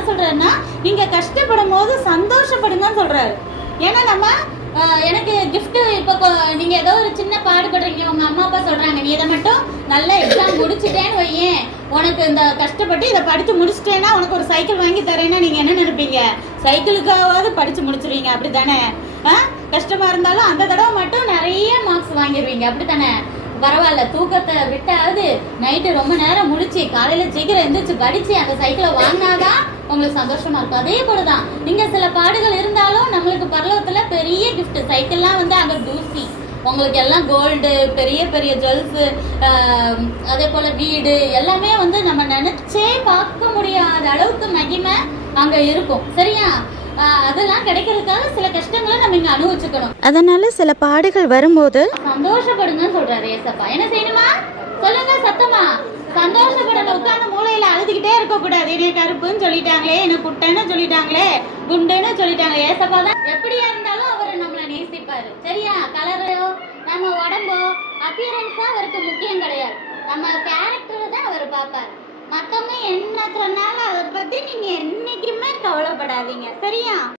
என்ன சொல்றாருன்னா, நீங்க கஷ்டப்படும் போது சந்தோஷப்படுங்கன்னு சொல்றாரு. ஏன்னா நம்ம எனக்கு gift இப்போ நீங்க ஏதோ ஒரு சின்ன பாடுபடுறீங்க, உங்க அம்மா அப்பா சொல்றாங்க நீ இதை மட்டும் நல்ல எக்ஸாம் முடிச்சுட்டேன்னு வையேன், உனக்கு இந்த கஷ்டப்பட்டு இதை படிச்சு முடிச்சிட்டேன்னா உனக்கு ஒரு சைக்கிள் வாங்கி தரேன்னா நீங்க என்ன நினைப்பீங்க? சைக்கிளுக்காவது படிச்சு முடிச்சிருவீங்க, அப்படித்தானே? கஷ்டமா இருந்தாலும் அந்த தடவை மட்டும் நிறைய மார்க்ஸ் வாங்கிடுவீங்க, அப்படித்தானே? பரவாயில்ல, தூக்கத்தை விட்டாவது நைட்டு ரொம்ப நேரம் முழிச்சு காலையில சீக்கிரம் எந்திரிச்சு படிச்சு அந்த சைக்கிளை வாங்கினாதான் உங்களுக்கு சந்தோஷமா இருக்கும். அதே போலதான் நீங்க சில பாடுகள் இருந்தாலும் நம்மளுக்கு பரலோகத்துல பெரிய கிஃப்ட் சைக்கிள்லாம் வந்து அங்க தூசி, உங்களுக்கு எல்லாம் கோல்டு, பெரிய பெரிய ஜுவல்ஸ், அதே போல வீடு எல்லாமே வந்து நம்ம நினைச்சே பார்க்க முடியாத அளவுக்கு மகிமை அங்க இருக்கும். சரியா? அதெல்லாம் கிடைக்கிறதுக்காக சில கஷ்டங்களை நம்ம இங்க அனுபவிச்சுக்கணும். அதனால சில பாடுகள் வரும்போது சந்தோஷப்படுங்கன்னு சொல்றாரு ஏசப்பா. என்ன செய்யணுமா சொல்லுங்க சத்தமா? சந்தோஷப்படணும். உட்கார்ந்து மூளையில அழுதுகிட்டே இருக்க கூடாது. என்னை கருப்புன்னு சொல்லிட்டாங்களே, என்ன குட்டைன்னு சொல்லிட்டாங்களே, குண்டுன்னு சொல்லிட்டாங்க. ஏசப்பா தான் எப்படியா இருந்தாலும் அவர் நம்மளை நேசிப்பாரு. சரியா? கலரோ நம்ம உடம்போ அப்பியரன்ஸா அவருக்கு முக்கியம் கிடையாது. நம்ம கேரக்டர் தான் அவர் பார்ப்பாரு. மத்தவங்க என்ன சொன்னாலும் அதை பத்தி நீங்க என்னைக்குமே கவலைப்படாதீங்க. சரியா?